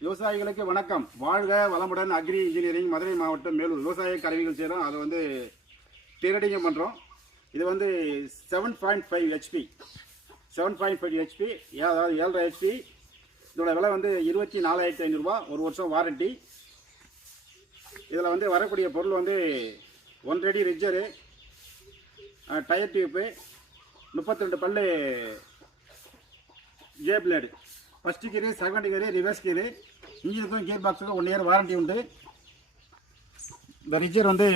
விவசாயிகளுக்கு வணக்கம். வாழ்க வளமுடன் அக்ரி இன்ஜினியரிங் மதுரை மாவட்டம் மேலூர். விவசாய கருவிகள் செய்கிறோம் அதை வந்து டெரடிங்கம் பண்ணுறோம் இது வந்து seven point five HP seven point five HP அதாவது ஏழரை ஹெச்பி இதோட விலை வந்து இருபத்தி நாலாயிரத்தி ஐநூறுரூவா ஒரு வருஷம் வாரண்டி இதில் வந்து வரக்கூடிய பொருள் வந்து ஒன்றடி ரிஜரு டயர் டியூப்பு முப்பத்தி ரெண்டு பல்லு J blade first gear second gear reverse gear இன்ஜினுக்கும் gear பாக்ஸுக்கும் ஒன் இயர் வாரண்டி உண்டு. இந்த ரிஜர் வந்து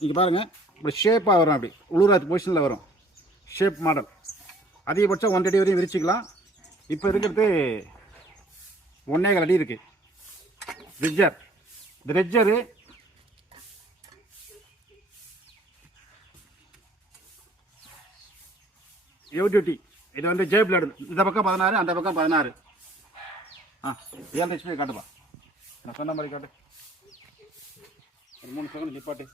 இங்கே பாருங்கள் இப்படி ஷேப்பாக வரும் அப்படி. உளுராத் பொசிஷனில் வரும். ஷேப் மாடல் அதிகபட்சம் ஒன் அடி வரையும் விரிச்சிக்கலாம். இப்போ இருக்கிறது ஒன்றே கால் அடி இருக்குது ரிஜர் இந்த ரிஜரு எவ்டியூட்டி இது வந்து ஜே பிளேடு இந்த பக்கம் பதினாறு அந்த பக்கம் பதினாறு. ஆ ஏழு ஹெச்பி காட்டுப்பா. நான் சொன்ன மாதிரி காட்டு. ஒரு மூணு செகண்ட் நிப்பாட்டு.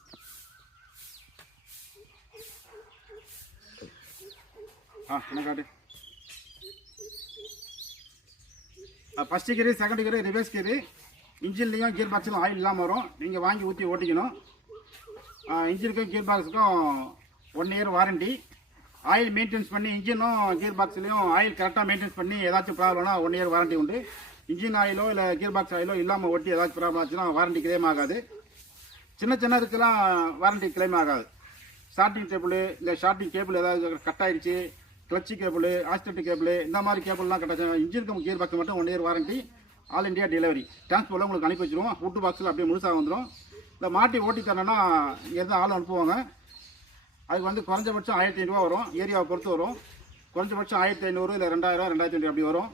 ஆ என்ன காட்டு? First gear second gear reverse gear இன்ஜின்லேயும் gear பாக்ஸ்லையும் ஆயில் இல்லாமல் வரும். நீங்கள் வாங்கி ஊற்றி ஓட்டிக்கணும். இன்ஜினுக்கும் gear பாக்ஸுக்கும் one year warranty oil maintenance பண்ணி இன்ஜினும் கியர் பாக்ஸ்லையும் ஆயில் கரெக்டாக மெயின்டெனன்ஸ் பண்ணி ஏதாச்சும் ப்ராப்ளம்னா ஒன் இயர் வாரண்டி உண்டு. இன்ஜின் ஆயிலோ இல்லை கியர் பாக்ஸ் ஆயிலோ இல்லாமல் ஒட்டி ஏதாச்சும் ப்ராப்ளம் ஆச்சுன்னா வாரண்டி கிளைம் ஆகாது. சின்ன சின்ன இதுக்கெல்லாம் வாரண்டி கிளைம் ஆகாது. ஸ்டார்டிங் டேபிள் இல்லை ஷார்டிங் கேபிள் ஏதாவது கட் ஆயிடுச்சு கிளச்சி கேபிள் ஆஸ்டெட் கேபிள் இந்த மாதிரி கேபிள்லாம் கட்டாச்சு இன்ஜினுக்கு கியர் பாக்ஸ் மட்டும் one year warranty all India delivery டிரான்ஸ்போர்ட்டில் உங்களுக்கு அனுப்பி வச்சிருவோம் ஃபுட்டு பாக்ஸில் அப்படியே முழுசாக வந்துடும் இந்த மாட்டி ஓட்டி தரணும்னா எதுவும் ஆள் அனுப்புவாங்க. அதுக்கு வந்து குறைஞ்சபட்சம் ஆயிரத்தி ஐநூறுரூவா வரும். ஏரியாவை பொறுத்து வரும். குறைஞ்சபட்சம் ஆயிரத்தி ஐநூறு இல்லை ரெண்டாயிரம் ரெண்டாயிரத்தி ஐநூறு அப்படி வரும்.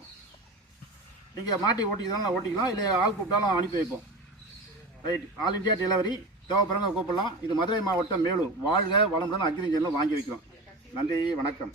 நீங்கள் மாட்டி ஓட்டிக்கலாம் ஓட்டிக்கலாம். இல்லை ஆள் கூப்பிட்டாலும் அனுப்பி வைப்போம். ரைட். All India delivery. தேவைப்படுறவங்க கூப்பிடலாம். இது மதுரை மாவட்டம் மேலூர். வாழ்க வளமுடன் அக்ரிஜனில் வாங்கி வைக்கிறோம். நன்றி வணக்கம்.